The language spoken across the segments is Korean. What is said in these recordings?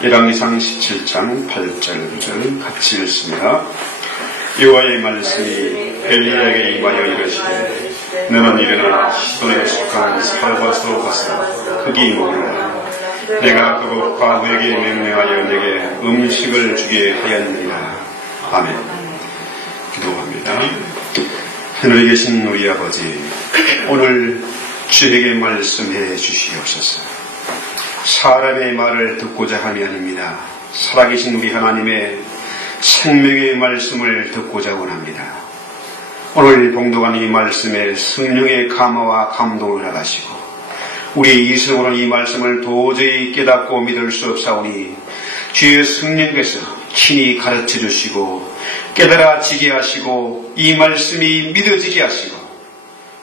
열왕기상 17장 8절 9절 같이 읽습니다. 여호와의 말씀이 엘리야에게 임하여 이르시되 너는 일어나 시돈에 속한 사르밧으로 가서 거기 머물라. 내가 그곳과 그에게 명령하여 내게 음식을 주게 하였느니라. 아멘. 기도합니다. 하늘에 계신 우리 아버지, 오늘 주에게 말씀해 주시옵소서. 사람의 말을 듣고자 함이 아닙니다. 살아계신 우리 하나님의 생명의 말씀을 듣고자 원합니다. 오늘 봉독한 이 말씀에 성령의 감화와 감동을 하시고 우리의 이성으로는 이 말씀을 도저히 깨닫고 믿을 수 없사오니 주의 성령께서 친히 가르쳐 주시고 깨달아지게 하시고 이 말씀이 믿어지게 하시고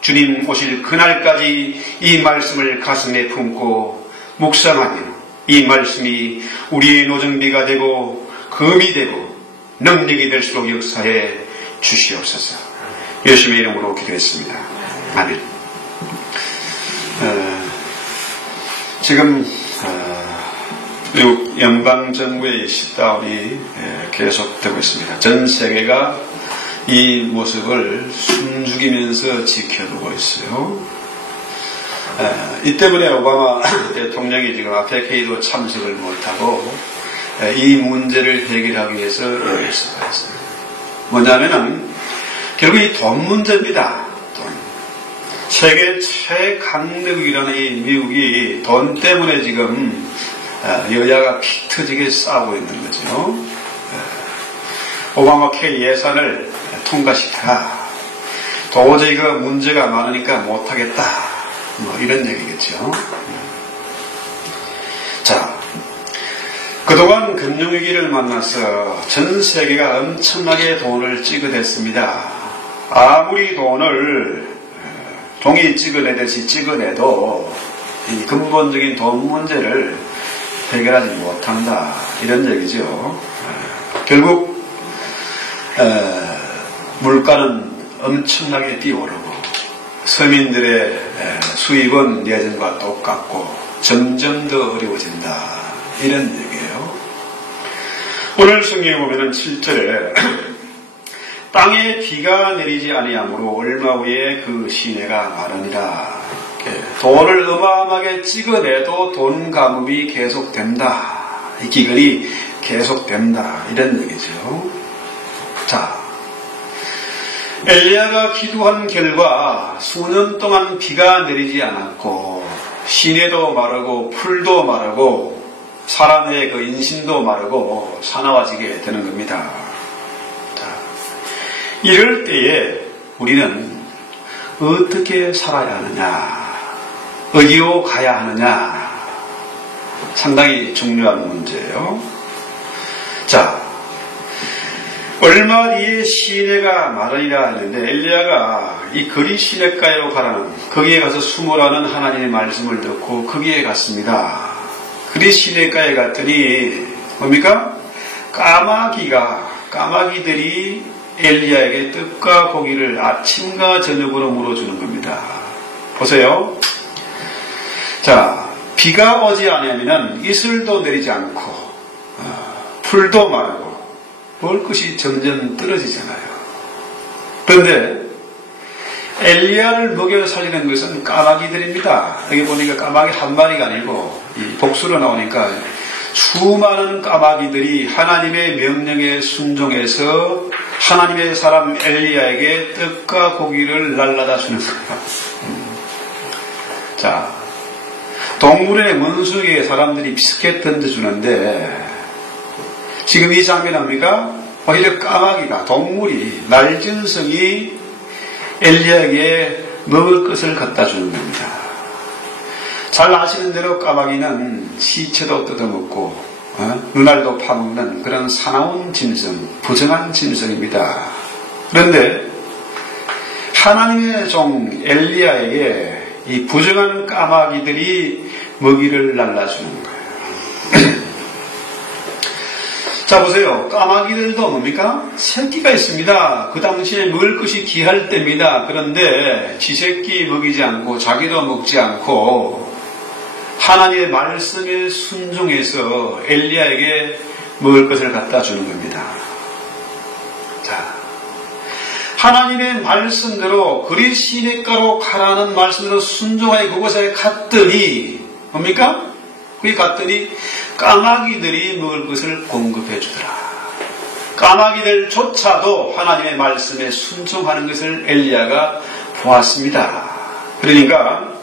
주님 오실 그날까지 이 말씀을 가슴에 품고 묵상하며 이 말씀이 우리의 노정비가 되고 금이 되고 능력이 될수록 역사해 주시옵소서. 예수님의 이름으로 기도했습니다. 아멘. 지금 미국 연방정부의 셧다운이 계속되고 있습니다. 전 세계가 이 모습을 숨죽이면서 지켜보고 있어요. 이 때문에 오바마 대통령이 지금 아페케이도 참석을 못하고 이 문제를 해결하기 위해서 여기 있어요. 뭐냐면은 결국 이 돈 문제입니다. 돈. 세계 최강대국이라는 이 미국이 돈 때문에 지금 여야가 피 터지게 싸우고 있는 거죠. 오바마 케이 예산을 통과시켜라. 도저히 그 문제가 많으니까 못하겠다. 뭐 이런 얘기겠죠. 자, 그동안 금융위기를 만나서 전 세계가 엄청나게 돈을 찍어댔습니다. 아무리 돈을 종이 찍어내듯이 찍어내도 이 근본적인 돈 문제를 해결하지 못한다. 이런 얘기죠. 결국 물가는 엄청나게 뛰어오르고 서민들의 수입은 예전과 똑같고 점점 더 어려워진다. 이런 얘기예요. 오늘 성경에 보면 7절에 땅에 비가 내리지 아니하므로 얼마 후에 그 시내가 마르니라. 돈을 어마어마하게 찍어내도 돈 가뭄이 계속된다. 이 기근이 계속된다. 이런 얘기죠. 자, 엘리야가 기도한 결과 수년 동안 비가 내리지 않았고 시내도 마르고 풀도 마르고 사람의 그 인심도 마르고 사나워지게 되는 겁니다. 자, 이럴 때에 우리는 어떻게 살아야 하느냐, 어디로 가야 하느냐, 상당히 중요한 문제예요. 자, 얼마 뒤에 시내가 마르니라 하는데 엘리야가 이 거리 시내가로 가라는, 거기에 가서 숨으라는 하나님의 말씀을 듣고 거기에 갔습니다. 거리 시내가에 갔더니 뭡니까? 까마귀들이 엘리야에게 떡과 고기를 아침과 저녁으로 물어주는 겁니다. 보세요. 자, 비가 오지 않으면 이슬도 내리지 않고 풀도 마르고 먹을 것이 점점 떨어지잖아요. 그런데 엘리야를 먹여 살리는 것은 까마귀들입니다. 여기 보니까 까마귀 한 마리가 아니고 복수로 나오니까 수많은 까마귀들이 하나님의 명령에 순종해서 하나님의 사람 엘리야에게 떡과 고기를 날라다 주는 거예요. 자, 동물의 문수에 사람들이 비스켓 던져주는데 지금 이 장면 합니까? 오히려 까마귀가, 동물이, 날진 성이 엘리야에게 먹을 것을 갖다 주는 겁니다. 잘 아시는 대로 까마귀는 시체도 뜯어먹고 눈알도 파먹는 그런 사나운 짐승, 부정한 짐승입니다. 그런데 하나님의 종 엘리야에게 이 부정한 까마귀들이 먹이를 날라주는 거예요. 자, 보세요. 까마귀들도 뭡니까? 새끼가 있습니다. 그 당시에 먹을 것이 귀할 때입니다. 그런데 지 새끼 먹이지 않고 자기도 먹지 않고 하나님의 말씀에 순종해서 엘리야에게 먹을 것을 갖다 주는 겁니다. 자, 하나님의 말씀대로 그리 시냇가로 가라는 말씀대로 순종하여 그곳에 갔더니 뭡니까? 거기 갔더니 까마귀들이 먹을 것을 공급해 주더라. 까마귀들조차도 하나님의 말씀에 순종하는 것을 엘리야가 보았습니다. 그러니까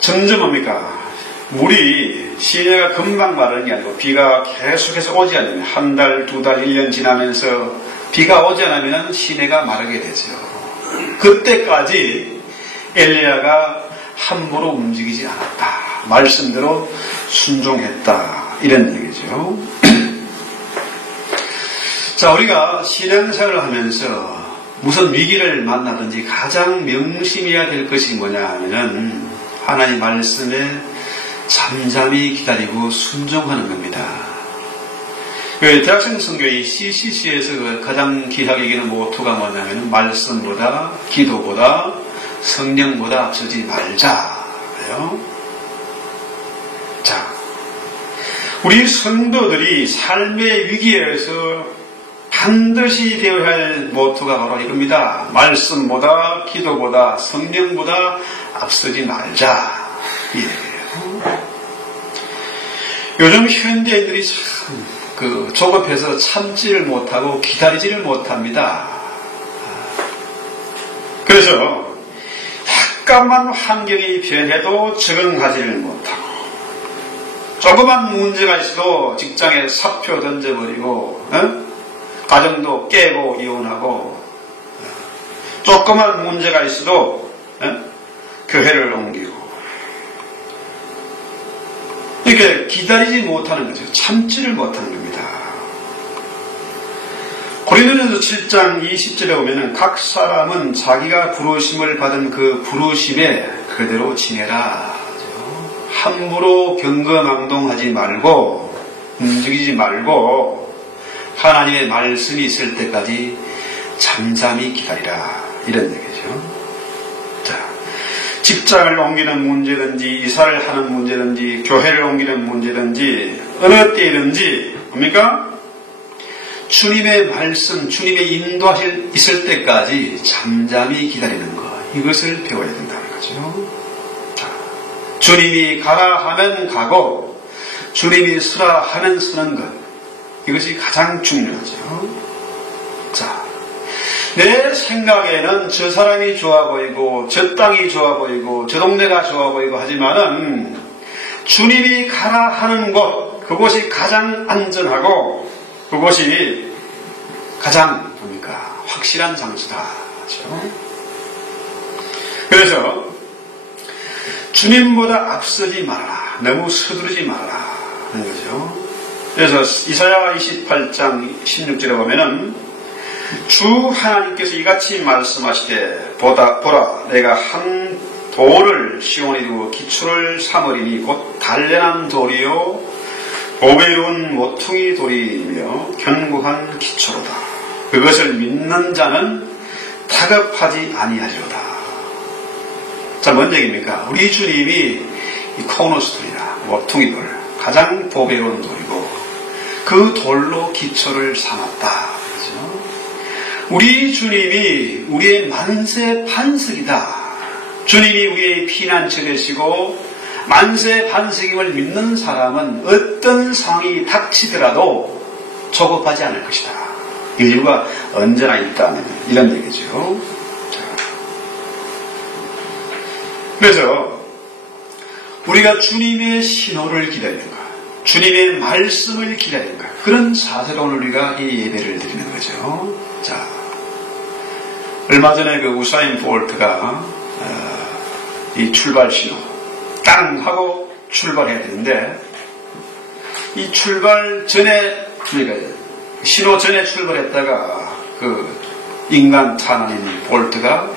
점점 뭡니까? 물이 시내가 금방 마르는 게 아니고 비가 계속해서 오지 않으면 한 달, 두 달, 1년 지나면서 비가 오지 않으면 시내가 마르게 되죠. 그때까지 엘리야가 함부로 움직이지 않았다. 말씀대로 순종했다. 이런 얘기죠. 자, 우리가 신앙생활을 하면서 무슨 위기를 만나든지 가장 명심해야 될 것이 뭐냐 하면은 하나님 말씀에 잠잠히 기다리고 순종하는 겁니다. 대학생 선교회 CCC에서 가장 귀하게 여기는 모토가 뭐냐면 말씀보다 기도보다 성령보다 앞서지 말자예요. 자, 우리 성도들이 삶의 위기에서 반드시 되어야 할 모토가 바로 이겁니다. 말씀보다 기도보다 성령보다 앞서지 말자. 이 얘기예요. 요즘 현대인들이 참 조급해서 참지를 못하고 기다리지를 못합니다. 그래서 약간만 환경이 변해도 적응하지를 못하고 조그만 문제가 있어도 직장에 사표 던져버리고 가정도 깨고 이혼하고 조그만 문제가 있어도 교회를 옮기고 이렇게 기다리지 못하는 거죠. 참지를 못하는 겁니다. 고린도전서 7장 20절에 보면은 각 사람은 자기가 부르심을 받은 그 부르심에 그대로 지내라. 함부로 경거망동하지 말고 움직이지 말고 하나님의 말씀이 있을 때까지 잠잠히 기다리라. 이런 얘기죠. 자, 직장을 옮기는 문제든지 이사를 하는 문제든지 교회를 옮기는 문제든지 어느 때든지 뭡니까? 주님의 말씀, 주님의 인도하실 있을 때까지 잠잠히 기다리는 것, 이것을 배워야 된다는 거죠. 자, 주님이 가라 하면 가고 주님이 서라 하면 서는 것, 이것이 가장 중요하죠. 자, 내 생각에는 저 사람이 좋아 보이고 저 땅이 좋아 보이고 저 동네가 좋아 보이고 하지만은 주님이 가라 하는 곳, 그곳이 가장 안전하고 그것이 가장 뭡니까? 확실한 장소다. 그렇죠? 그래서 주님보다 앞서지 말아라. 너무 서두르지 말아라. 하는 거죠. 그래서 이사야 28장 16절에 보면은 주 하나님께서 이같이 말씀하시되 보라 내가 한 돌을 시온에 두고 기초를 삼으리니 곧 단련한 돌이요 보배로운 모퉁이 돌이며 견고한 기초로다. 그것을 믿는 자는 다급하지 아니하리로다. 자, 뭔 얘기입니까? 우리 주님이 이 코너스돌이다. 모퉁이 돌, 가장 보배로운 돌이고 그 돌로 기초를 삼았다. 그렇죠? 우리 주님이 우리의 만세 반석이다. 주님이 우리의 피난처 되시고 만세 반석임을 믿는 사람은 어떤 상황이 닥치더라도 조급하지 않을 것이다. 이유가 언제나 있다는 이런 얘기죠. 그래서 우리가 주님의 신호를 기다리는 것, 주님의 말씀을 기다리는 것, 그런 자세로 오늘 우리가 이 예배를 드리는 거죠. 자, 얼마 전에 그 우사인 볼트가 이 출발 신호 땅 하고 출발해야 되는데 이 출발 전에 그러니까 신호 전에 출발했다가 그 인간 탄환인 볼트가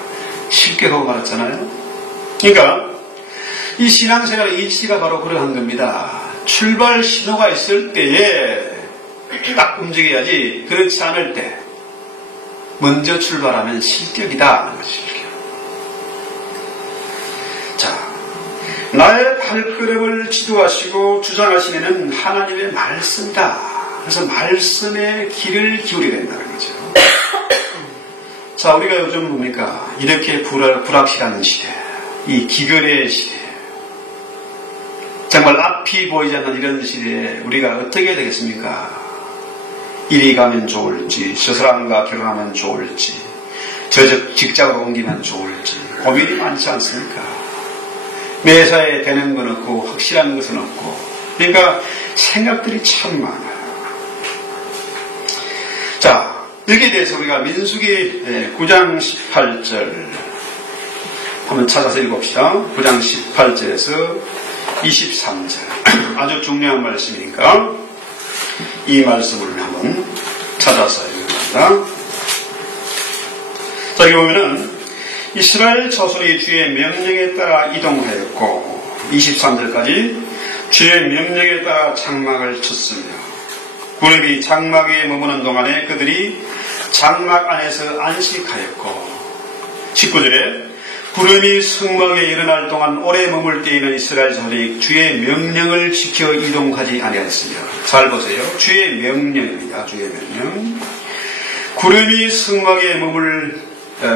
실격하고 말았잖아요. 그러니까 이 신앙생활의 이치가 바로 그러한 겁니다. 출발 신호가 있을 때에 딱 움직여야지, 그렇지 않을 때 먼저 출발하면 실격이다 하는 것이 실격. 자, 나의 발걸음을 지도하시고 주장하시는 하나님의 말씀이다. 그래서 말씀의 귀를 기울여야 된다는 거죠. 자, 우리가 요즘 뭡니까? 이렇게 불확실한 시대, 이 기근의 시대, 정말 앞이 보이지 않는 이런 시대에 우리가 어떻게 해야 되겠습니까? 이리 가면 좋을지, 저 사람과 결혼하면 좋을지, 저 직장으로 옮기면 좋을지 고민이 많지 않습니까? 매사에 되는 건 없고 확실한 것은 없고, 그러니까 생각들이 참 많아요. 자, 여기에 대해서 우리가 민수기 9장 18절 한번 찾아서 읽어봅시다. 9장 18절에서 23절 아주 중요한 말씀이니까 이 말씀을 한번 찾아서 읽어봅니다. 자, 여기 보면은 이스라엘 자손이 주의 명령에 따라 이동하였고 23절까지 주의 명령에 따라 장막을 쳤으며 구름이 장막 위에 머무는 동안에 그들이 장막 안에서 안식하였고 19절에 구름이 성막 위에 일어날 동안 오래 머물 때에는 이스라엘 자손이 주의 명령을 지켜 이동하지 아니하였으며 잘 보세요. 주의 명령입니다. 주의 명령. 구름이 성막 위에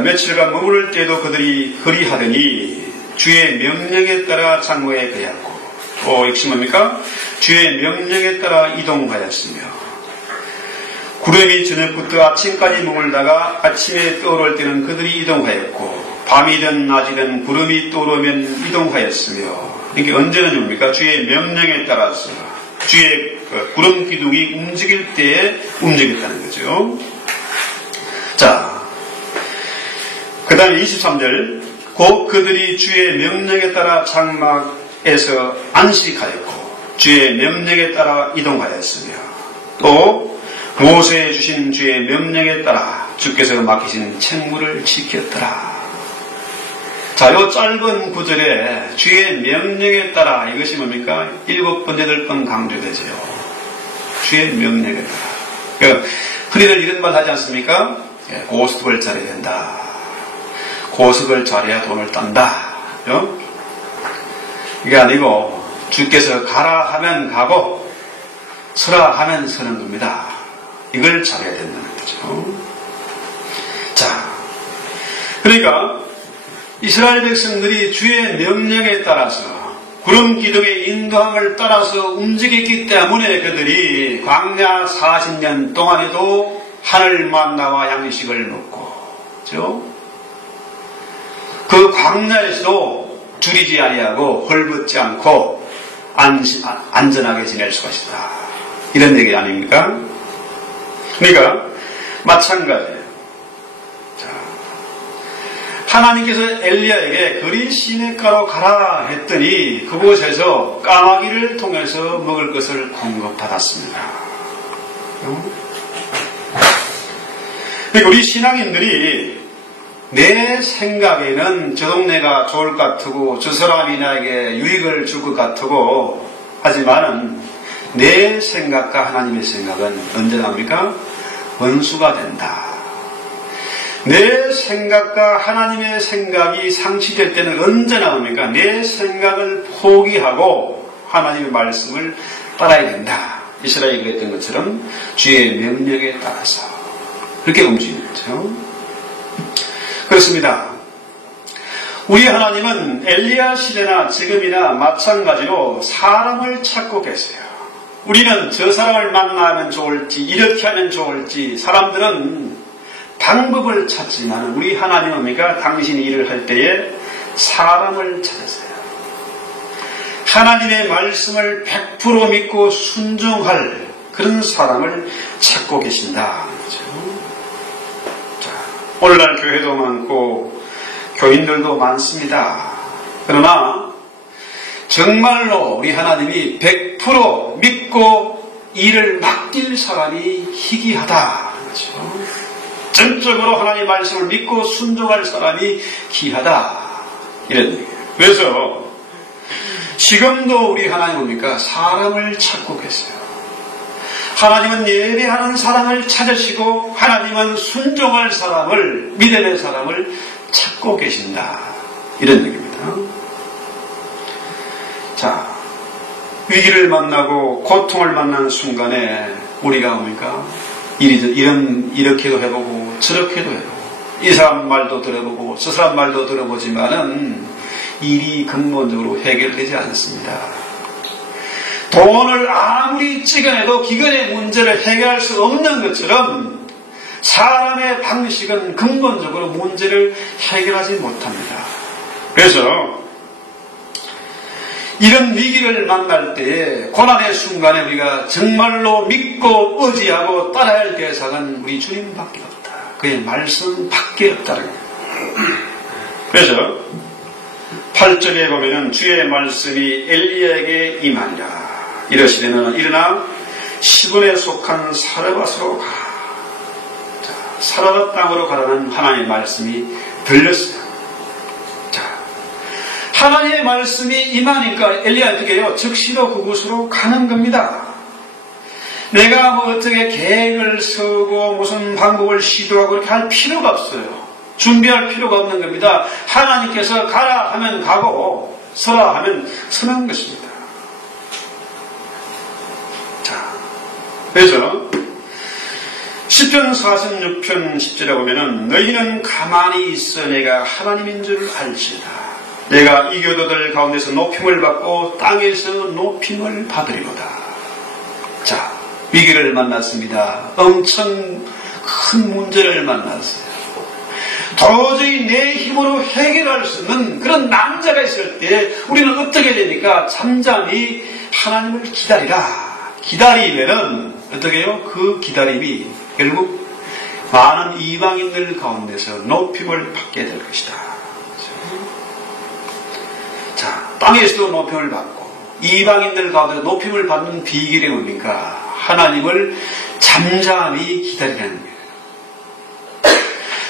며칠간 머무를 때도 그들이 그리하더니 주의 명령에 따라 장막에 거하고 또 역시 뭡니까? 주의 명령에 따라 이동하였으며 구름이 저녁부터 아침까지 머물다가 아침에 떠오를 때는 그들이 이동하였고 밤이든 낮이든 구름이 떠오르면 이동하였으며 이게 언제는 뭡니까? 주의 명령에 따라서 주의 구름 기둥이 움직일 때에 움직였다는 거죠. 자, 그 다음에 23절 곧 그들이 주의 명령에 따라 장막에서 안식하였고 주의 명령에 따라 이동하였으며 또 모세에 주신 주의 명령에 따라 주께서 맡기신 책무를 지켰더라. 자, 이 짧은 구절에 주의 명령에 따라 이것이 뭡니까? 7번, 8번 강조되죠. 주의 명령에 따라. 그러니까 흔히들 이런 말 하지 않습니까? 고스톱을 잘해야 된다. 고석을 잘해야 돈을 딴다. 이게 아니고 주께서 가라 하면 가고 서라 하면 서는 겁니다. 이걸 잘해야 된다는 거죠. 자, 그러니까 이스라엘 백성들이 주의 명령에 따라서 구름 기둥의 인도함을 따라서 움직였기 때문에 그들이 광야 40년 동안에도 하늘 만나와 양식을 먹고, 그렇죠? 그 광야에서도 줄이지 아니하고 헐벗지 않고 안전하게 지낼 수가 있다. 이런 얘기 아닙니까? 그러니까 마찬가지예요. 자, 하나님께서 엘리야에게 그리 시냇가로 가라 했더니 그곳에서 까마귀를 통해서 먹을 것을 공급받았습니다. 그러니까 우리 신앙인들이 내 생각에는 저 동네가 좋을 것 같고 저 사람이 나에게 유익을 줄 것 같고 하지만은 내 생각과 하나님의 생각은 언제나 합니까? 원수가 된다. 내 생각과 하나님의 생각이 상치될 때는 언제나 합니까? 내 생각을 포기하고 하나님의 말씀을 따라야 된다. 이스라엘이 그랬던 것처럼 주의 명령에 따라서 그렇게 움직이는 거죠. 그렇습니다. 우리 하나님은 엘리야 시대나 지금이나 마찬가지로 사람을 찾고 계세요. 우리는 저 사람을 만나면 좋을지 이렇게 하면 좋을지 사람들은 방법을 찾지만 우리 하나님은 뭡니까? 당신이 일을 할 때에 사람을 찾으세요. 하나님의 말씀을 100% 믿고 순종할 그런 사람을 찾고 계신다. 오늘날 교회도 많고 교인들도 많습니다. 그러나 정말로 우리 하나님이 100% 믿고 일을 맡길 사람이 희귀하다. 그렇죠? 전적으로 하나님의 말씀을 믿고 순종할 사람이 귀하다. 이런 얘기예요. 그래서 지금도 우리 하나님 뭡니까? 사람을 찾고 계세요. 하나님은 예배하는 사람을 찾으시고 하나님은 순종할 사람을, 믿음의 사람을 찾고 계신다. 이런 얘기입니다. 위기를 만나고 고통을 만난 순간에 우리가 뭡니까? 이렇게도 해보고 저렇게도 해보고 이 사람 말도 들어보고 저 사람 말도 들어보지만은 일이 근본적으로 해결되지 않습니다. 돈을 아무리 찍어내도 기근의 문제를 해결할 수 없는 것처럼 사람의 방식은 근본적으로 문제를 해결하지 못합니다. 그래서 이런 위기를 만날 때에 고난의 순간에 우리가 정말로 믿고 의지하고 따라야 할 대상은 우리 주님밖에 없다. 그의 말씀밖에 없다는 거예요. 그래서 8절에 보면은 주의 말씀이 엘리야에게 임하니라. 이러시되는 일어나 시돈에 속한 사르밧으로 가라. 자, 사르밧 땅으로 가라는 하나님의 말씀이 들렸어요. 자, 하나님의 말씀이 임하니까 엘리야 어떻게 해요? 즉시로 그곳으로 가는 겁니다. 내가 뭐 어떻게 계획을 세우고 무슨 방법을 시도하고 그렇게 할 필요가 없어요. 준비할 필요가 없는 겁니다. 하나님께서 가라 하면 가고 서라 하면 서는 것입니다. 자, 그래서 시편 46편 10절에 보면은 너희는 가만히 있어 내가 하나님인 줄 알지다. 내가 이교도들 가운데서 높임을 받고 땅에서 높임을 받으리로다. 자, 위기를 만났습니다. 엄청 큰 문제를 만났어요. 도저히 내 힘으로 해결할 수 없는 그런 난제가 있을 때 우리는 어떻게 되니까 잠잠히 하나님을 기다리라. 기다리면은 어떻게 해요? 그 기다림이 결국 많은 이방인들 가운데서 높임을 받게 될 것이다. 자, 땅에서도 높임을 받고 이방인들 가운데서 높임을 받는 비결이 뭡니까? 하나님을 잠잠히 기다리라는 거예요.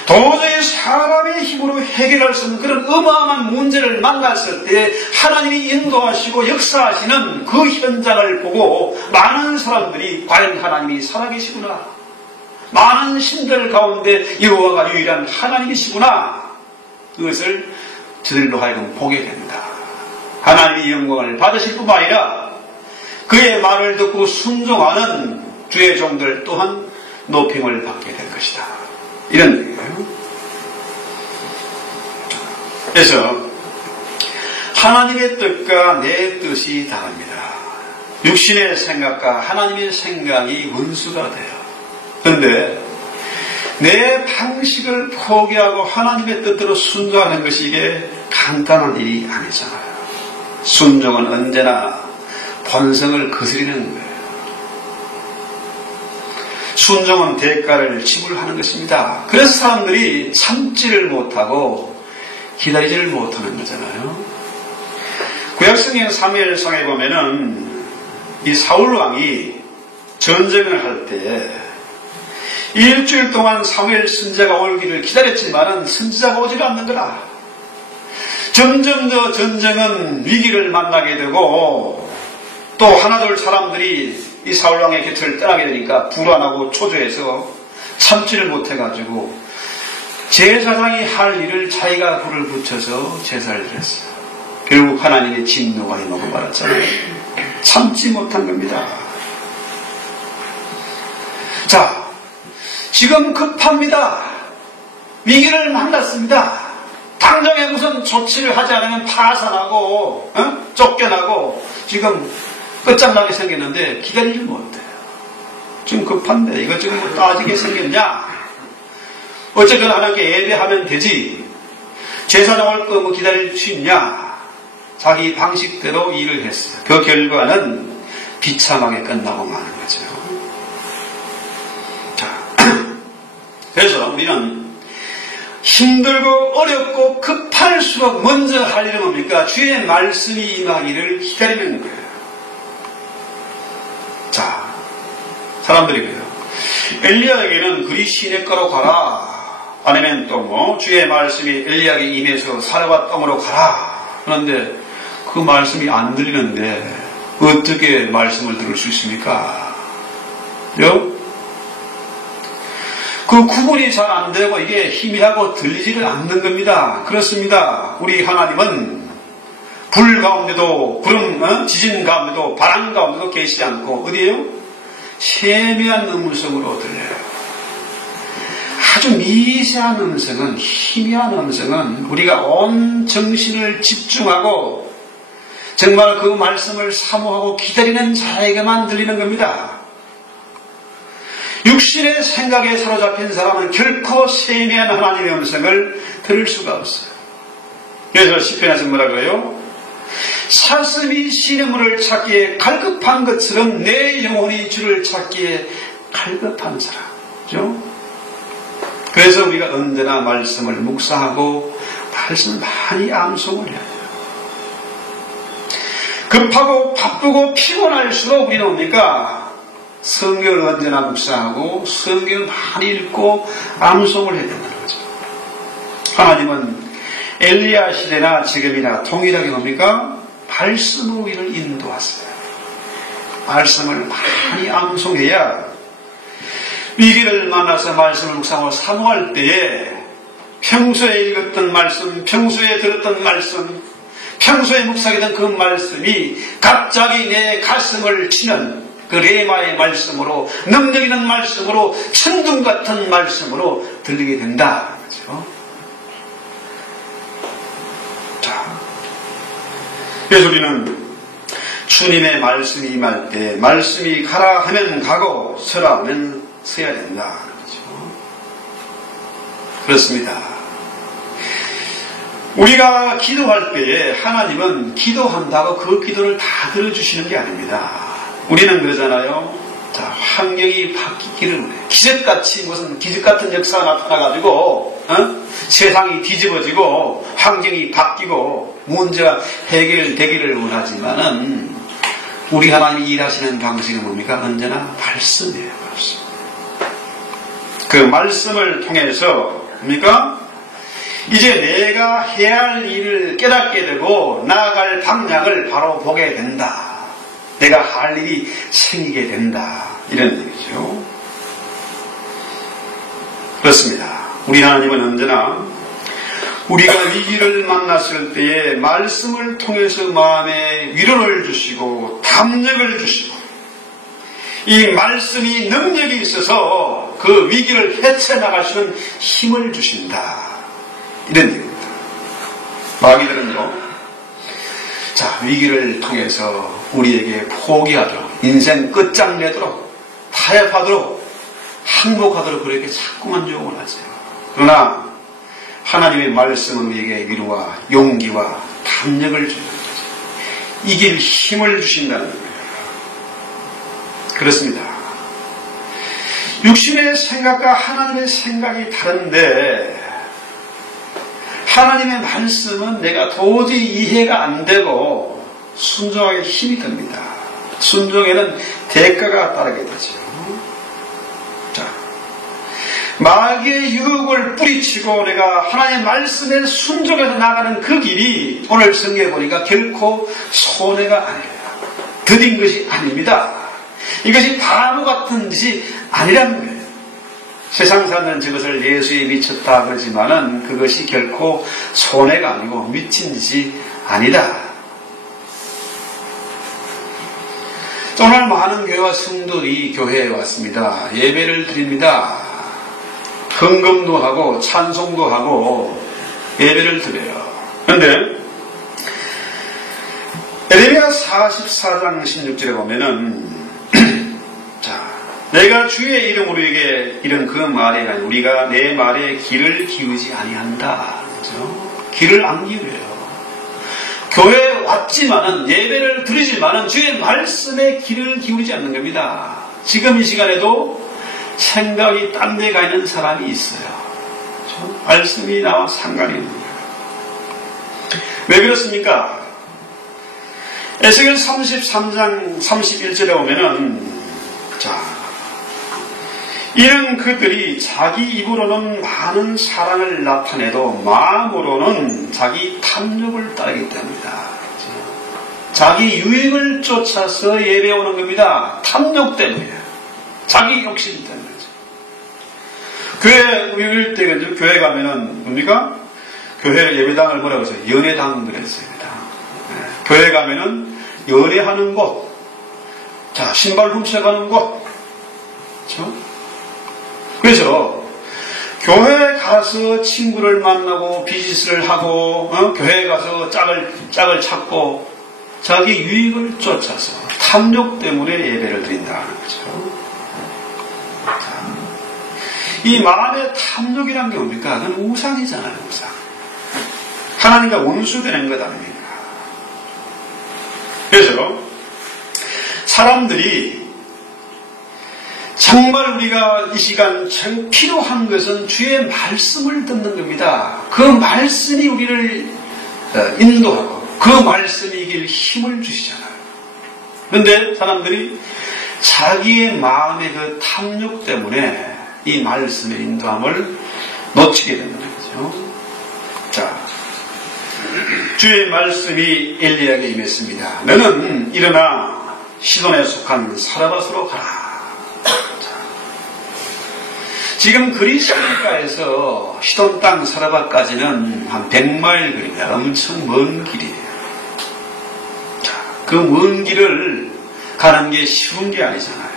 도저히 사람의 힘으로 해결할 수 없는 그런 어마어마한 문제를 만났을 때 하나님이 인도하시고 역사하시는 그 현장을 보고 많은 사람들이 과연 하나님이 살아계시구나, 많은 신들 가운데 여호와가 유일한 하나님이시구나, 그것을 저들로 하여금 보게 됩니다. 하나님이 영광을 받으실 뿐만 아니라 그의 말을 듣고 순종하는 주의 종들 또한 높임을 받게 될 것이다. 이런 얘기예요. 그래서 하나님의 뜻과 내 뜻이 다릅니다. 육신의 생각과 하나님의 생각이 원수가 돼요. 그런데 내 방식을 포기하고 하나님의 뜻대로 순종하는 것이 이게 간단한 일이 아니잖아요. 순종은 언제나 본성을 거스리는 거예요. 순종은 대가를 지불하는 것입니다. 그래서 사람들이 참지를 못하고 기다리지를 못하는 거잖아요. 구약성경 사무엘상에 보면은 이 사울왕이 전쟁을 할 때 일주일 동안 사무엘 선지자가 오기를 기다렸지만은 선지자가 오질 않는 거라. 점점 더 전쟁은 위기를 만나게 되고 또 하나둘 사람들이 이 사울왕의 곁을 떠나게 되니까 불안하고 초조해서 참지를 못해가지고 제사장이 할 일을 자기가 불을 붙여서 제사를 드렸어요. 결국 하나님의 진노가 임하고 말았잖아요. 참지 못한 겁니다. 자, 지금 급합니다. 위기를 만났습니다. 당장에 무슨 조치를 하지 않으면 파산하고 쫓겨나고 지금 끝장나게 생겼는데 기다리지 못해요. 지금 급한데 이것저것 뭐 따지게 생겼냐? 어쨌든 하나님께 예배하면 되지. 제사장 올 거 뭐 기다릴 수 있냐? 자기 방식대로 일을 했어요. 그 결과는 비참하게 끝나고 마는 거죠. 자, 그래서 우리는 힘들고 어렵고 급할수록 먼저 할 일은 뭡니까? 주의 말씀이 임하기를 기다리는 거예요. 자, 사람들이 그래요. 엘리야에게는 그리 시냇가로 가라. 아니면 또 뭐 주의 말씀이 엘리야에게 임해서 사르밧 땅으로 가라. 그런데 그 말씀이 안 들리는데 어떻게 말씀을 들을 수 있습니까? 그죠? 그 구분이 잘 안 되고 이게 희미하고 들리지를 않는 겁니다. 그렇습니다. 우리 하나님은 불 가운데도, 구름, 지진 가운데도, 바람 가운데도 계시지 않고, 어디에요? 세미한 음성으로 들려요. 아주 미세한 음성은, 희미한 음성은 우리가 온 정신을 집중하고 정말 그 말씀을 사모하고 기다리는 자에게만 들리는 겁니다. 육신의 생각에 사로잡힌 사람은 결코 세미한 하나님의 음성을 들을 수가 없어요. 그래서 시편에서 뭐라 그래요? 사슴이 시냇물을 찾기에 갈급한 것처럼 내 영혼이 주를 찾기에 갈급한 사람. 그죠? 그래서 우리가 언제나 말씀을 묵상하고 말씀을 많이 암송을 해야 돼요. 급하고 바쁘고 피곤할수록 우리는 뭡니까? 성경을 언제나 묵상하고 성경을 많이 읽고 암송을 해야 된다는 거죠. 하나님은 엘리야 시대나 지금이나 동일하게 뭡니까? 말씀으로 우리를 인도하세요. 말씀을 많이 암송해야 위기를 만나서 말씀을 묵상하고 사모할 때에 평소에 읽었던 말씀, 평소에 들었던 말씀, 평소에 묵상했던 그 말씀이 갑자기 내 가슴을 치는 그 레마의 말씀으로, 능력 있는 말씀으로, 천둥 같은 말씀으로 들리게 된다. 그렇죠? 자, 그래서 우리는 주님의 말씀이 임할 때 말씀이 가라 하면 가고 서라 하면 서야 된다. 그렇죠? 그렇습니다. 우리가 기도할 때에 하나님은 기도한다고 그 기도를 다 들어주시는 게 아닙니다. 우리는 그러잖아요. 자, 환경이 바뀌기를 원해. 기적같이 무슨 기적같은 역사가 나타나가지고 세상이 뒤집어지고 환경이 바뀌고 문제가 해결되기를 원하지만은 우리 하나님이 일하시는 방식은 뭡니까? 언제나 말씀이에요. 말씀. 그 말씀을 통해서 뭡니까? 이제 내가 해야 할 일을 깨닫게 되고 나아갈 방향을 바로 보게 된다. 내가 할 일이 생기게 된다. 이런 얘기죠. 그렇습니다. 우리 하나님은 언제나 우리가 위기를 만났을 때에 말씀을 통해서 마음에 위로를 주시고 담력을 주시고 이 말씀이 능력이 있어서 그 위기를 헤쳐나갈 수 있는 힘을 주신다. 이런 얘기입니다. 마귀들은요, 자, 위기를 통해서 우리에게 포기하도록, 인생 끝장내도록, 타협하도록, 항복하도록 그렇게 자꾸만 요구를 하세요. 그러나 하나님의 말씀은 우리에게 위로와 용기와 담력을 주는 거죠. 이길 힘을 주신다는 거예요. 그렇습니다. 육신의 생각과 하나님의 생각이 다른데 하나님의 말씀은 내가 도저히 이해가 안 되고 순종하기 힘이 듭니다. 순종에는 대가가 따르게 되죠. 자, 마귀의 유혹을 뿌리치고 내가 하나님의 말씀에 순종해서 나가는 그 길이 오늘 성경에 보니까 결코 손해가 아니에요. 드린 것이 아닙니다. 이것이 바보 같은 짓이 아니라는 거예요. 세상 사람들은 저것을 예수에 미쳤다 그러지만은 그것이 결코 손해가 아니고 미친 짓이 아니다. 오늘 많은 교회와 성도들이 교회에 왔습니다. 예배를 드립니다. 헌금도 하고 찬송도 하고 예배를 드려요. 그런데 에레미야 44장 16절에 보면은 내가 주의 이름으로 이런 그 말에 우리가 내 말에 귀를 기울이지 아니한다. 그렇죠? 귀를 안 기울여요. 교회에 왔지만은 예배를 드리지만은 주의 말씀에 귀를 기울이지 않는 겁니다. 지금 이 시간에도 생각이 딴 데 가 있는 사람이 있어요. 그렇죠? 말씀이 나와 상관이 있는 거예요. 왜 그렇습니까? 에스겔 33장 31절에 보면은 자, 이는 그들이 자기 입으로는 많은 사랑을 나타내도 마음으로는 자기 탐욕을 따르기 때문이다. 자기 유익을 쫓아서 예배 오는 겁니다. 탐욕 때문이에요. 자기 욕심 때문이죠. 교회 우리 때 교회 가면은 뭡니까? 교회 예배당을 뭐라고 해서 연회당 그랬습니다. 교회 가면은 연애하는 곳, 자, 신발 훔쳐가는 곳, 그렇죠? 그래서 교회에 가서 친구를 만나고 비즈니스를 하고 교회에 가서 짝을 찾고 자기 유익을 쫓아서 탐욕 때문에 예배를 드린다는 거죠. 이 마음의 탐욕이란 게 뭡니까? 그건 우상이잖아요. 우상. 하나님과 원수되는 것 아닙니까? 그래서 사람들이 정말 우리가 이 시간 참 필요한 것은 주의 말씀을 듣는 겁니다. 그 말씀이 우리를 인도하고 그 말씀이 이길 힘을 주시잖아요. 그런데 사람들이 자기의 마음의 그 탐욕 때문에 이 말씀의 인도함을 놓치게 되는 거죠. 자, 주의 말씀이 엘리야에게 임했습니다. 너는 일어나 시돈에 속한 사라밧으로 가라. 지금 그리스도가에서 시돈 땅 사라밧까지는 한 100마일 거리입니다. 엄청 먼 길이에요. 자, 그 먼 길을 가는 게 쉬운 게 아니잖아요.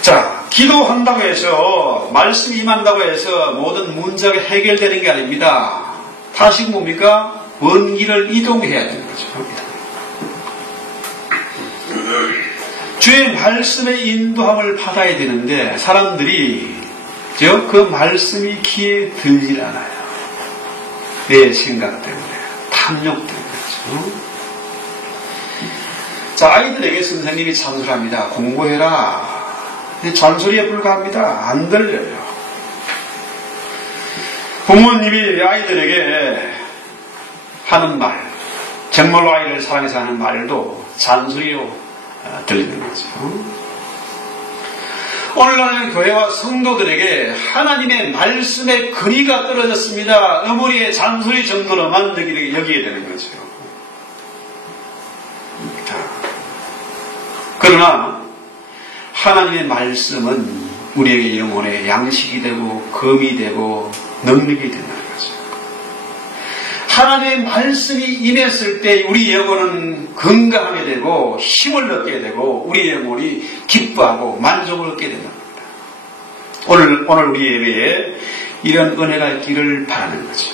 자, 기도한다고 해서 말씀이 임한다고 해서 모든 문제가 해결되는 게 아닙니다. 다시 뭡니까? 먼 길을 이동해야 되는 거죠. 주의 말씀의 인도함을 받아야 되는데 사람들이 그 말씀이 귀에 들질 않아요. 내 생각 때문에, 탐욕 때문에. 자, 아이들에게 선생님이 잔소리합니다. 공부해라. 잔소리에 불과합니다. 안 들려요. 부모님이 아이들에게 하는 말, 정말로 아이를 사랑해서 하는 말도 잔소리로 들리는 거죠. 오늘날 교회와 성도들에게 하나님의 말씀의 근위가 떨어졌습니다. 어머니의 잔소리 정도로만 여기게 되는 거죠. 자, 그러나 하나님의 말씀은 우리에게 영혼의 양식이 되고 검이 되고 능력이 된다는 거죠. 하나님의 말씀이 임했을 때 우리 영혼은 건강하게 되고 힘을 얻게 되고 우리 영혼이 기뻐하고 만족을 얻게 된다. 오늘 우리 예배에 이런 은혜가 있기를 바라는 거죠.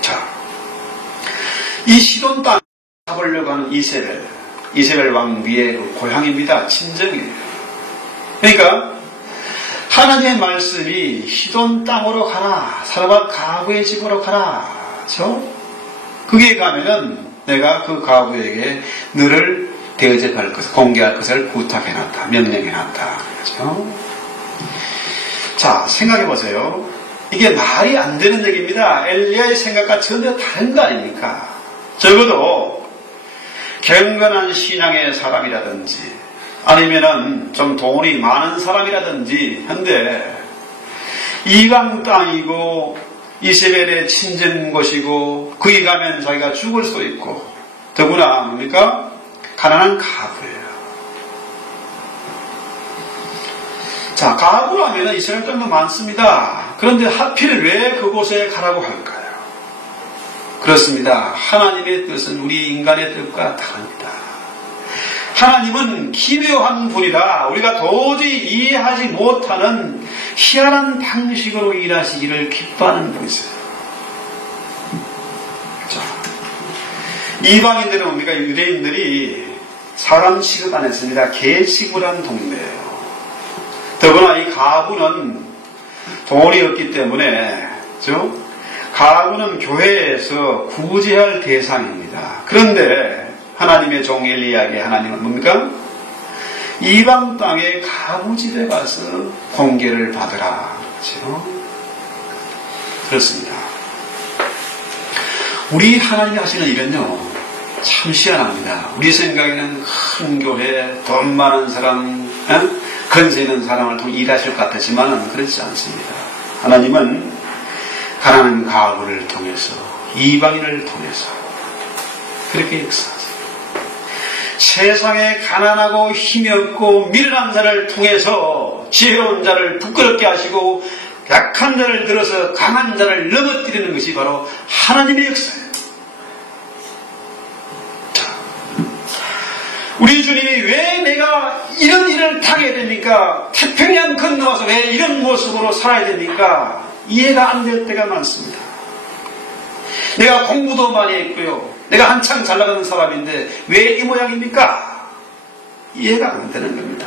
자, 이 시돈 땅 잡으려고 하는 이세벨 왕비의 고향입니다. 친정이에요. 그러니까 하나님의 말씀이 시돈 땅으로 가라. 사라밧 가부의 집으로 가라. 그렇죠? 거기에 가면은 내가 그 가부에게 너를 대접할 것을, 공개할 것을 부탁해놨다. 명령해놨다. 그렇죠? 자, 생각해보세요. 이게 말이 안 되는 얘기입니다. 엘리야의 생각과 전혀 다른 거 아닙니까? 적어도 경건한 신앙의 사람이라든지 아니면은 좀 돈이 많은 사람이라든지 한데 이방 땅이고 이세벨의 친정 곳이고 거기 가면 자기가 죽을 수도 있고 더구나 뭡니까? 가난한 가부예요. 자, 가부라면 이스라엘 땅도 많습니다. 그런데 하필 왜 그곳에 가라고 할까요? 그렇습니다. 하나님의 뜻은 우리 인간의 뜻과 다릅니다. 하나님은 기묘한 분이라 우리가 도저히 이해하지 못하는 희한한 방식으로 일하시기를 기뻐하는 분이세요. 자, 이방인들은 뭡니까? 유대인들이 사람 취급 안 했습니다. 개 취급을 한 동네예요. 더구나 이 가부는 돈이 없기 때문에 그렇죠? 가부는 교회에서 구제할 대상입니다. 그런데 하나님의 종 엘리야에게 하나님은 뭡니까? 이방 땅의 가부집에 가서 공개를 받으라. 그렇죠? 그렇습니다. 우리 하나님이 하시는 일은요, 참 희한합니다. 우리 생각에는 큰 교회, 돈 많은 사람, 건세 있는 사람을 통해 일하실 것 같았지만 그렇지 않습니다. 하나님은 가난한 가부를 통해서, 이방인을 통해서 그렇게 역사하세요. 세상에 가난하고 힘이 없고 미련한 자를 통해서 지혜로운 자를 부끄럽게 하시고 약한 자를 들어서 강한 자를 넘어뜨리는 것이 바로 하나님의 역사예요. 자, 우리 주님이 왜 내가 이런 일을 당해야 됩니까? 태평양 건너와서 왜 이런 모습으로 살아야 됩니까? 이해가 안 될 때가 많습니다. 내가 공부도 많이 했고요. 내가 한창 잘 나가는 사람인데 왜 이 모양입니까? 이해가 안 되는 겁니다.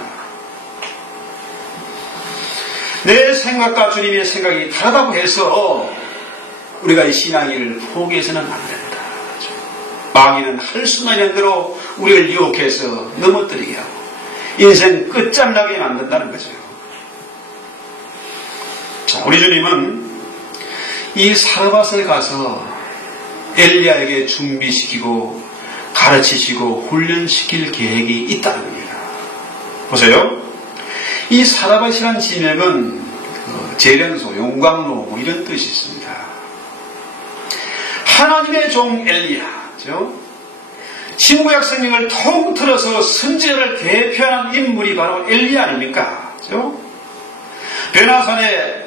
내 생각과 주님의 생각이 다르다고 해서 우리가 이 신앙을 포기해서는 안 된다. 마귀는 할 수만 있는 대로 우리를 유혹해서 넘어뜨리게 하고 인생 끝장나게 만든다는 거죠. 자, 우리 주님은 이 사르밧에 가서 엘리야에게 준비시키고 가르치시고 훈련시킬 계획이 있다는 겁니다. 보세요. 이 사르밧이라는 지명은 재련소, 용광로 뭐 이런 뜻이 있습니다. 하나님의 종 엘리야죠. 신구약 성경을 통틀어서 선지자를 대표하는 인물이 바로 엘리야 아닙니까? 그렇죠? 변화산에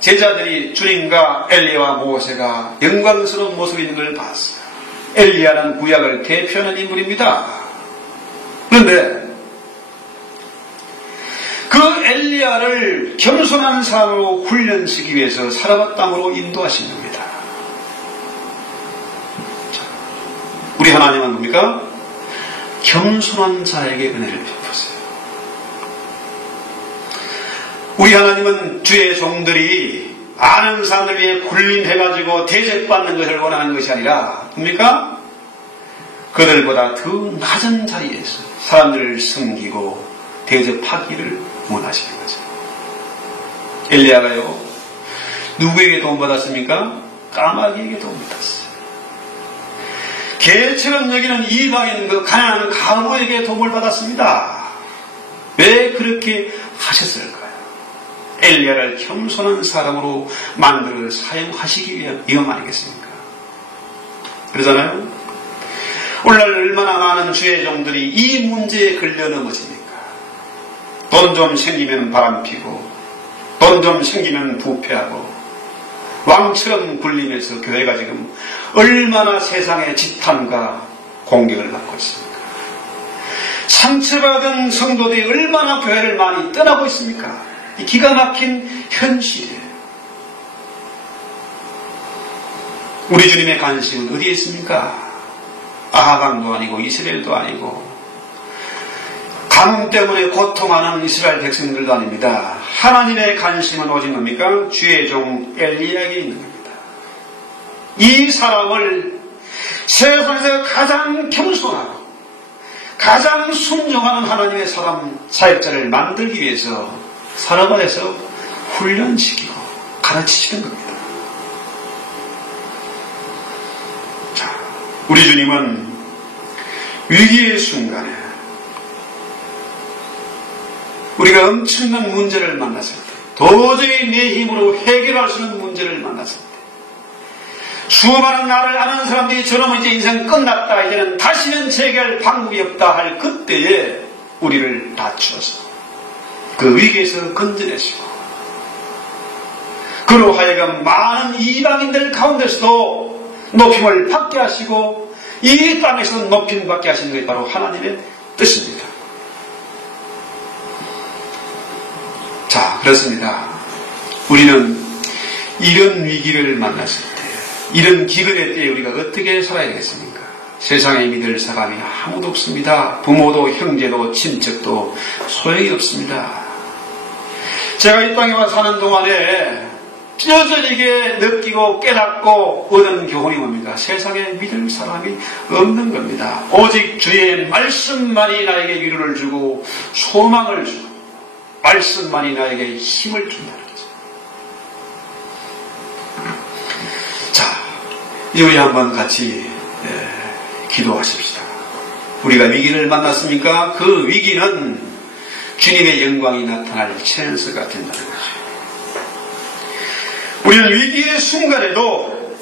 제자들이 주님과 엘리야와 모세가 영광스러운 모습이 있는 걸 봤어요. 엘리야는 구약을 대표하는 인물입니다. 그런데 그 엘리야를 겸손한 사람으로 훈련시키기 위해서 사르밧 땅으로 인도하신 겁니다. 우리 하나님은 뭡니까? 겸손한 자에게 은혜를 베푸세요. 우리 하나님은 주의 종들이 아는 사람들 위해 군림해가지고 대접받는 것을 원하는 것이 아니라 뭡니까? 그들보다 더 낮은 자리에서 사람들을 섬기고 대접하기를 원하시는 거죠. 엘리야가요, 누구에게 도움받았습니까? 까마귀에게 도움받았어요. 개처럼 여기는 이방인 그 가난한 가부에게 도움을 받았습니다. 왜 그렇게 하셨을까요? 엘리야를 겸손한 사람으로 만들어 사용하시기 위한 위험 아니겠습니까? 그러잖아요. 오늘날 얼마나 많은 주의 종들이 이 문제에 걸려 넘어집니까? 돈 좀 생기면 바람피고 돈 좀 생기면 부패하고 왕처럼 굴리면서 교회가 지금 얼마나 세상의 지탄과 공격을 받고 있습니까? 상처받은 성도들이 얼마나 교회를 많이 떠나고 있습니까? 이 기가 막힌 현실이에요. 우리 주님의 관심은 어디에 있습니까? 아하강도 아니고 이스라엘도 아니고 가뭄 때문에 고통하는 이스라엘 백성들도 아닙니다. 하나님의 관심은 오직 뭡니까? 주의 종 엘리야에게 있는 겁니다. 이 사람을 세상에서 가장 겸손하고 가장 순종하는 하나님의 사람 사역자를 만들기 위해서 사르밧에서 훈련시키고 가르치시는 겁니다. 자, 우리 주님은 위기의 순간에 우리가 엄청난 문제를 만났을 때, 도저히 내 힘으로 해결할 수 없는 문제를 만났을 때, 수많은 나를 아는 사람들이 저놈은 이제 인생 끝났다, 이제는 다시는 재개할 방법이 없다 할 그때에 우리를 낮추어서 그 위기에서 건져내시고, 그로 하여금 많은 이방인들 가운데서도 높임을 받게 하시고 이 땅에서 높임 받게 하시는 것이 바로 하나님의 뜻입니다. 자, 그렇습니다. 우리는 이런 위기를 만났을 때, 이런 기근의 때에 우리가 어떻게 살아야 되겠습니까? 세상에 믿을 사람이 아무도 없습니다. 부모도 형제도 친척도 소용이 없습니다. 제가 이 땅에 와서 사는 동안에 뼈저리게 느끼고 깨닫고 얻은 교훈이 뭡니까? 세상에 믿을 사람이 없는 겁니다. 오직 주의 말씀만이 나에게 위로를 주고 소망을 주고 말씀만이 나에게 힘을 준다는 거죠. 자, 이제 우리 한번 같이 기도하십시다. 우리가 위기를 만났습니까? 그 위기는 주님의 영광이 나타날 찬스가 된다는 거죠. 우리는 위기의 순간에도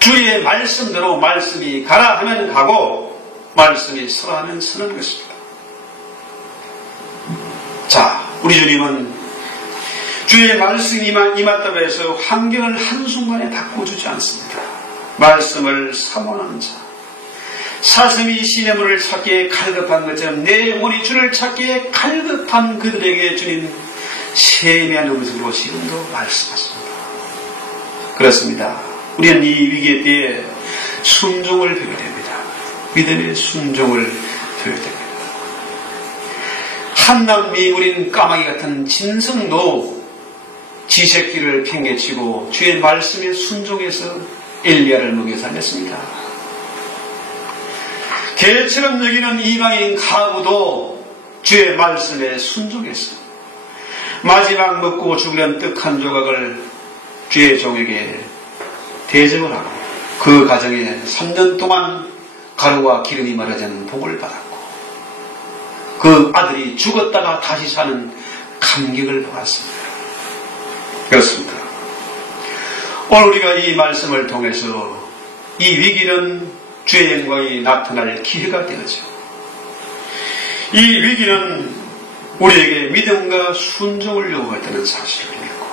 주의 말씀대로 말씀이 가라 하면 가고 말씀이 서라 하면 서는 것입니다. 자, 우리 주님은 주의 말씀이 임했다고 해서 환경을 한순간에 바꿔주지 않습니다. 말씀을 사모하는 자, 사슴이 시냇물을 찾기에 갈급한 것처럼 내 영혼이 주를 찾기에 갈급한 그들에게 주님 세미한 음성으로 지금도 말씀하십니다. 그렇습니다. 우리는 이 위기의 때에 순종을 배워야 됩니다. 믿음의 순종을 배워야 됩니다. 한남 미물인 까마귀 같은 진성도 지새끼를 팽개치고 주의 말씀에 순종해서 엘리야를 먹여 살렸습니다. 개처럼 여기는 이방인 가부도 주의 말씀에 순종했어. 마지막 먹고 죽으려는 떡 한 조각을 주의 종에게 대접을 하고 그 가정에 3년 동안 가루와 기름이 마르지 복을 받았고 그 아들이 죽었다가 다시 사는 감격을 받았습니다. 그렇습니다. 오늘 우리가 이 말씀을 통해서 이 위기는 주의 영광이 나타날 기회가 되어져. 이 위기는 우리에게 믿음과 순종을 요구했다는 사실을 믿고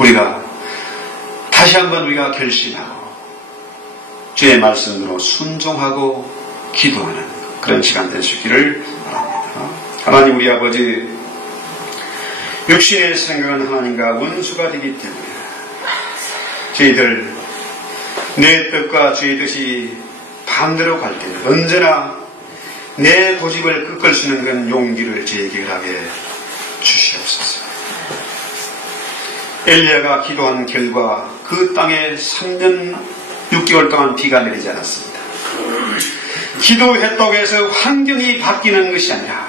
우리가 다시 한번 우리가 결심하고 주의 말씀으로 순종하고 기도하는 그런 시간 될 수 있기를 바랍니다. 하나님 우리 아버지, 육신의 생각은 하나님과 원수가 되기 때문에 저희들 내 뜻과 주의 뜻이 반대로 갈 때는 언제나 내 고집을 꺾을 수 있는 그런 용기를 저에게 하게 주시옵소서. 엘리야가 기도한 결과 그 땅에 3년 6개월 동안 비가 내리지 않았습니다. 기도했다고 해서 환경이 바뀌는 것이 아니라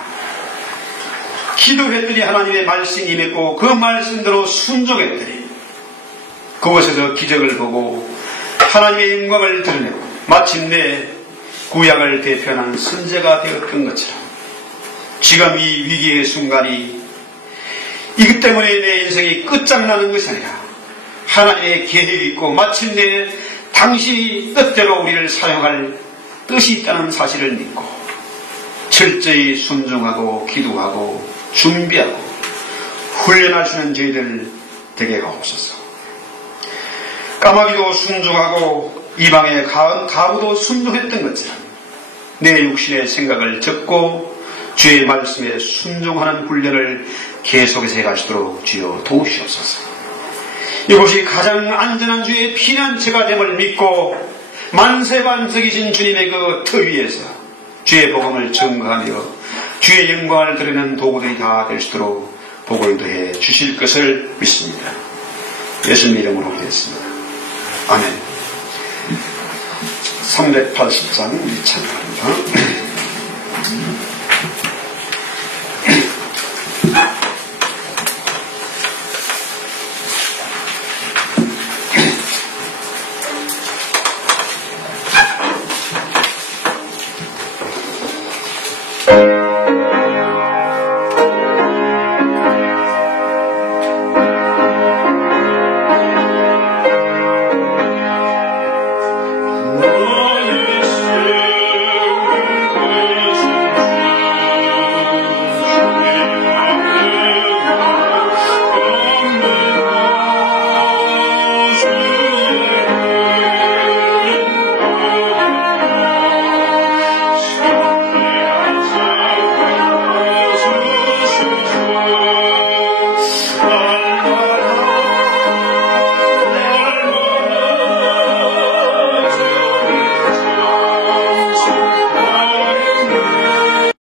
기도했더니 하나님의 말씀이 임했고 그 말씀대로 순종했더니 그곳에서 기적을 보고 하나님의 영광을 드러내고 마침내 구약을 대표하는 선제가 되었던 것처럼 지금 이 위기의 순간이 이것 때문에 내 인생이 끝장나는 것이 아니라 하나님의 계획이 있고 마침내 당신이 뜻대로 우리를 사용할 뜻이 있다는 사실을 믿고 철저히 순종하고 기도하고 준비하고 훈련하시는 저희들 되게 하옵소서. 까마귀도 순종하고 이방의 가부도 순종했던 것처럼 내 육신의 생각을 접고 주의 말씀에 순종하는 훈련을 계속해서 해가시도록 주여 도우시옵소서. 이곳이 가장 안전한 주의 피난처가 됨을 믿고 만세반석이신 주님의 그 터 위에서 주의 복음을 증거하며 주의 영광을 드리는 도구들이 다 될 수 있도록 복을 더해 주실 것을 믿습니다. 예수님 이름으로 기도했습니다. 아멘. 380장 찬양합니다.